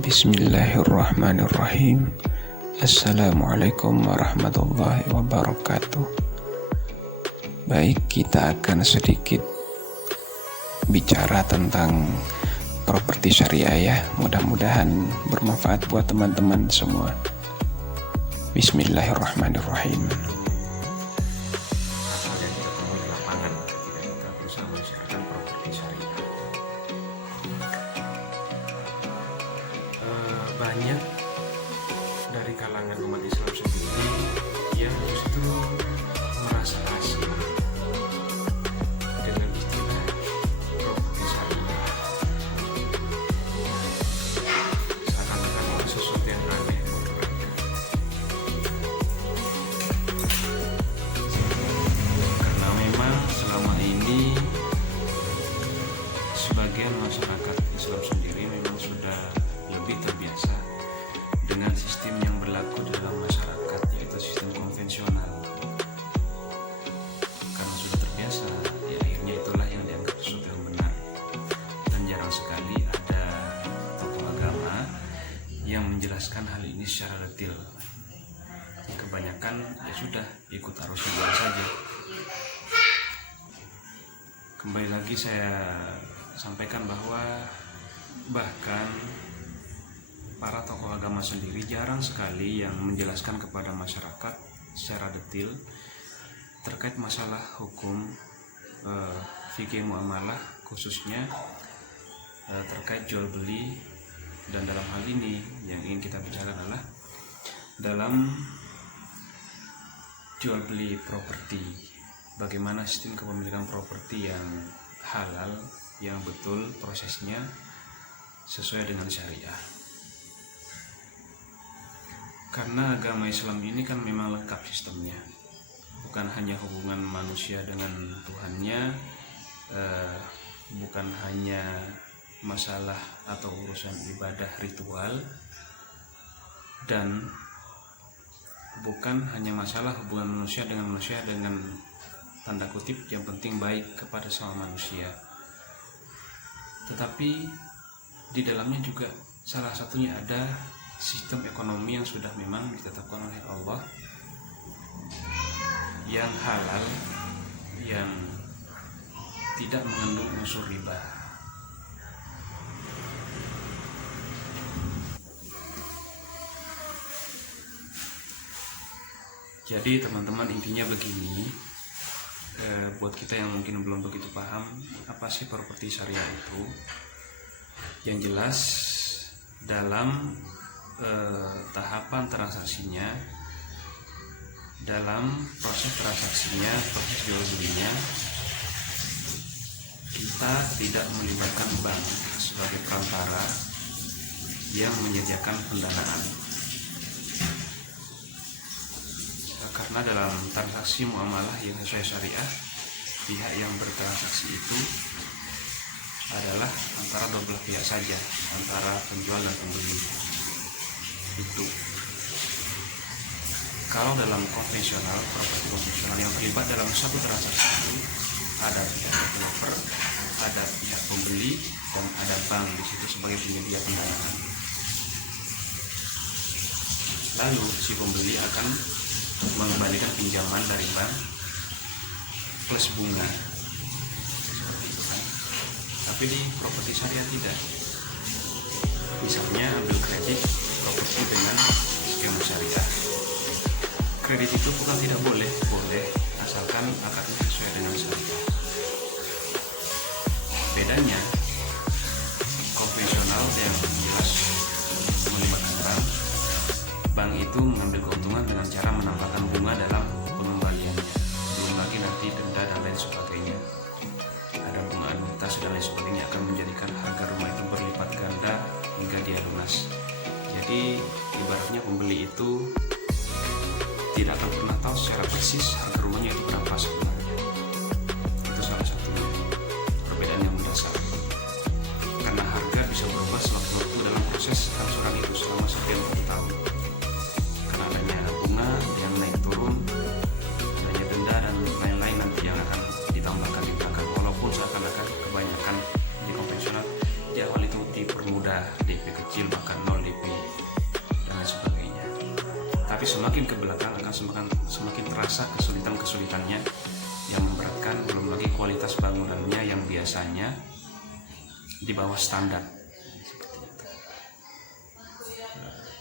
Bismillahirrahmanirrahim. Assalamualaikum warahmatullahi wabarakatuh. Baik, kita akan sedikit bicara tentang properti syariah ya. Mudah-mudahan bermanfaat buat teman-teman semua. Bismillahirrahmanirrahim. Banyak dari kalangan umat Islam sendiri yang justru merasa asing dengan istilah properti syariah. Seakan-akan itu sesuatu yang aneh menurut mereka. Karena memang selama ini sebagian masyarakat Islam sendiri memang sudah lebih terbiasa dengan sistem yang berlaku dalam masyarakat, yaitu sistem konvensional. Karena sudah terbiasa, ya akhirnya itulah yang dianggap sesuatu yang benar. Dan jarang sekali ada tokoh agama yang menjelaskan hal ini secara detail. Kebanyakan ya sudah ikut arus juga saja. Kembali lagi saya sampaikan bahwa bahkan para tokoh agama sendiri jarang sekali yang menjelaskan kepada masyarakat secara detail terkait masalah hukum fikih muamalah, khususnya terkait jual beli. Dan dalam hal ini yang ingin kita bicarakan adalah dalam jual beli properti, bagaimana sistem kepemilikan properti yang halal, yang betul prosesnya sesuai dengan syariah. Karena agama Islam ini kan memang lengkap sistemnya, bukan hanya hubungan manusia dengan Tuhannya, bukan hanya masalah atau urusan ibadah ritual, dan bukan hanya masalah hubungan manusia dengan tanda kutip yang penting baik kepada sama manusia, tetapi di dalamnya juga salah satunya ada sistem ekonomi yang sudah memang ditetapkan oleh Allah, yang halal, yang tidak mengandung unsur riba. Jadi teman-teman, intinya begini, buat kita yang mungkin belum begitu paham apa sih properti syariah itu, yang jelas dalam tahapan transaksinya, dalam proses transaksinya, proses jual belinya, kita tidak melibatkan bank sebagai perantara yang menyediakan pendanaan. Karena dalam transaksi muamalah yang sesuai syariah, pihak yang bertransaksi itu adalah antara dua belah pihak saja, antara penjual dan pembeli. Itu kalau dalam konvensional, properti konvensional yang terlibat dalam satu transaksi itu ada pihak developer, ada pihak pembeli, dan ada bank di situ sebagai penyedia pendanaan. Lalu si pembeli akan mengembalikan pinjaman dari bank plus bunga, seperti itu kan. Tapi di properti syariah tidak. Misalnya ambil kredit properti dengan skema syariah. Kredit itu bukan tidak boleh, asalkan akadnya sesuai dengan syariah. Bedanya konvensional yang jelas melibatkan bank itu mengambil keuntungan dengan cara menambahkan bunga dalam pengembaliannya. Belum lagi nanti denda dan lain sebagainya. Ada bunga anuitas dan lain sebagainya akan menjadikan harga rumah itu berlipat ganda hingga dia lunas. Jadi ibaratnya pembeli itu tidak akan pernah tahu secara persis harga rumahnya itu berapa sebenarnya. Itu salah satunya perbedaan yang mendasar. Karena harga bisa berubah sewaktu-waktu dalam proses angsuran itu selama sekian puluh tahun. Karena adanya bunga yang naik turun, adanya denda dan lain-lain nanti yang akan ditambahkan di belakang. Walaupun seakan-akan kebanyakan di konvensional di awal itu dipermudah rendah, DP kecil, bahkan 0 DP dan lain sebagainya. Tapi semakin ke belakang akan semakin terasa kesulitannya yang memberatkan, belum lagi kualitas bangunannya yang biasanya di bawah standar.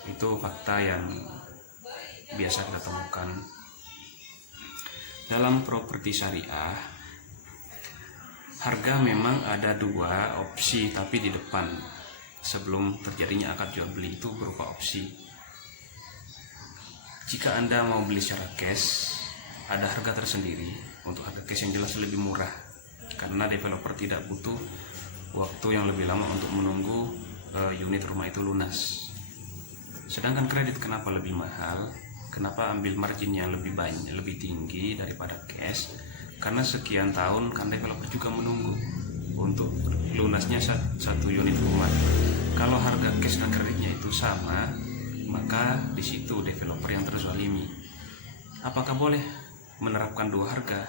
Itu fakta yang biasa kita temukan dalam properti syariah. Harga memang ada 2 opsi, tapi di depan sebelum terjadinya akad jual beli itu berupa opsi. Jika Anda mau beli secara cash, ada harga tersendiri. Untuk harga cash yang jelas lebih murah, karena developer tidak butuh waktu yang lebih lama untuk menunggu unit rumah itu lunas. Sedangkan kredit kenapa lebih mahal? Kenapa ambil margin yang lebih banyak, lebih tinggi daripada cash? Karena sekian tahun kan developer juga menunggu untuk lunasnya satu unit rumah. Kalau harga cash dan kreditnya itu sama, maka di situ developer yang terzalimi. Apakah boleh menerapkan 2 harga?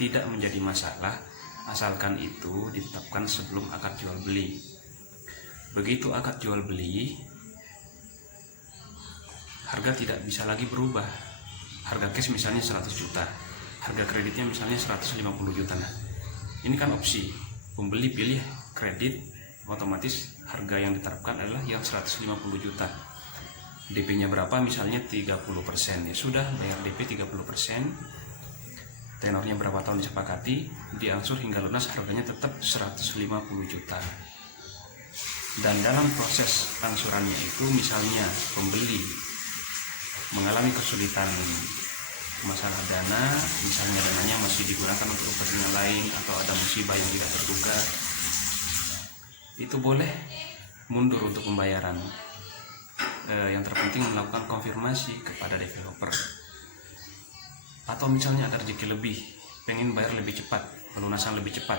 Tidak menjadi masalah, asalkan itu ditetapkan sebelum akad jual beli. Begitu akad jual beli, harga tidak bisa lagi berubah. Harga cash misalnya 100 juta, harga kreditnya misalnya 150 juta. Nah, ini kan opsi. Pembeli pilih kredit, otomatis harga yang diterapkan adalah yang 150 juta. DP-nya berapa? Misalnya 30%. Ya sudah, bayar DP 30%. Tenornya berapa tahun disepakati, diangsur hingga lunas, harganya tetap 150 juta. Dan dalam proses angsurannya itu misalnya pembeli mengalami kesulitan masalah dana, misalnya dananya masih digunakan untuk kepentingan lain atau ada musibah yang tidak terduga, itu boleh mundur untuk pembayaran. Yang terpenting melakukan konfirmasi kepada developer. Atau misalnya ada rezeki lebih, pengen bayar lebih cepat, pelunasan lebih cepat,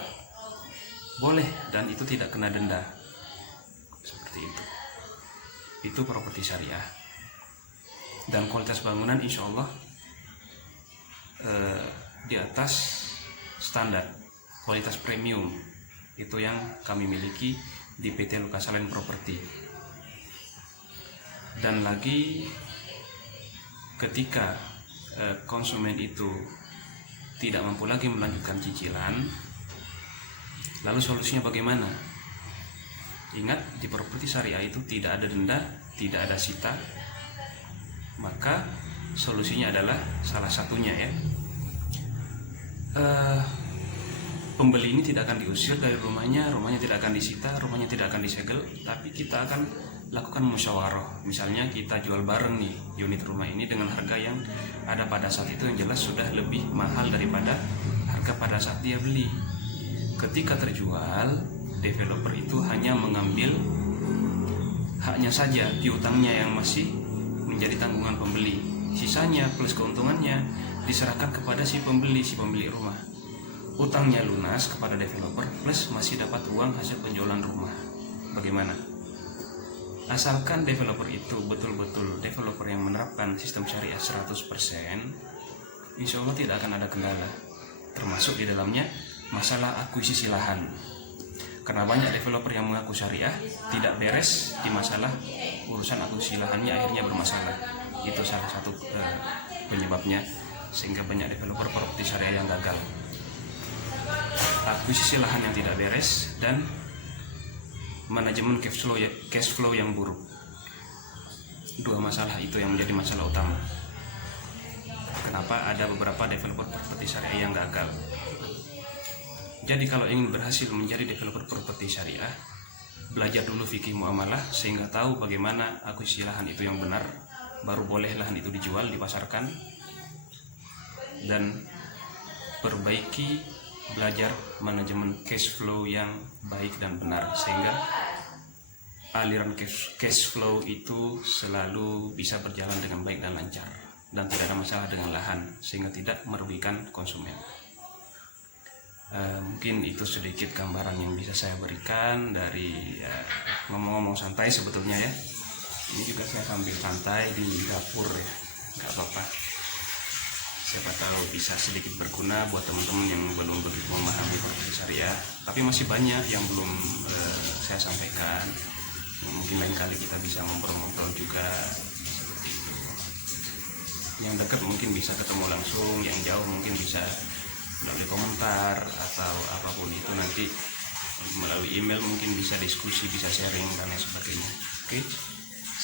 boleh, dan itu tidak kena denda. Seperti itu. Itu properti syariah. Dan kualitas bangunan insya Allah di atas standar, kualitas premium. Itu yang kami miliki di PT Lukasalen Property. Dan lagi, ketika konsumen itu tidak mampu lagi melanjutkan cicilan, lalu solusinya bagaimana? Ingat, di properti syariah itu tidak ada denda, tidak ada sita. Maka solusinya adalah salah satunya ya, pembeli ini tidak akan diusir dari rumahnya tidak akan disita, rumahnya tidak akan disegel, tapi kita akan lakukan musyawarah. Misalnya kita jual bareng nih unit rumah ini dengan harga yang ada pada saat itu yang jelas sudah lebih mahal daripada harga pada saat dia beli. Ketika terjual, developer itu hanya mengambil haknya saja, piutangnya yang masih menjadi tanggungan pembeli. Sisanya plus keuntungannya diserahkan kepada si pembeli rumah. Utangnya lunas kepada developer plus masih dapat uang hasil penjualan rumah. Bagaimana? Asalkan developer itu betul-betul developer yang menerapkan sistem syariah 100%, insya Allah tidak akan ada kendala. Termasuk di dalamnya masalah akuisisi lahan. Karena banyak developer yang mengaku syariah tidak beres di masalah urusan akuisisi lahannya, akhirnya bermasalah. Itu salah satu penyebabnya sehingga banyak developer properti syariah yang gagal. Akuisisi lahan yang tidak beres dan manajemen cash flow yang buruk. 2 masalah itu yang menjadi masalah utama. Kenapa ada beberapa developer properti syariah yang gagal? Jadi kalau ingin berhasil menjadi developer properti syariah, belajar dulu fikih muamalah sehingga tahu bagaimana akuisisi lahan itu yang benar, baru boleh lahan itu dijual, dipasarkan. Dan perbaiki, belajar manajemen cash flow yang baik dan benar sehingga aliran cash flow itu selalu bisa berjalan dengan baik dan lancar dan tidak ada masalah dengan lahan sehingga tidak merugikan konsumen. Mungkin itu sedikit gambaran yang bisa saya berikan dari ngomong-ngomong santai sebetulnya ya. Ini juga saya sambil santai di dapur ya, nggak apa-apa. Siapa tahu bisa sedikit berguna buat teman-teman yang belum memahami properti syariah. Tapi masih banyak yang belum saya sampaikan. mungkin lain kali kita bisa ngobrol-ngobrol juga. Yang dekat mungkin bisa ketemu langsung, yang jauh mungkin bisa melalui komentar atau apapun itu, nanti melalui email mungkin bisa diskusi, bisa sharing dan lain sebagainya. Oke,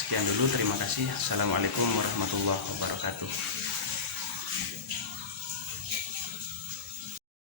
sekian dulu, terima kasih. Assalamualaikum warahmatullahi wabarakatuh.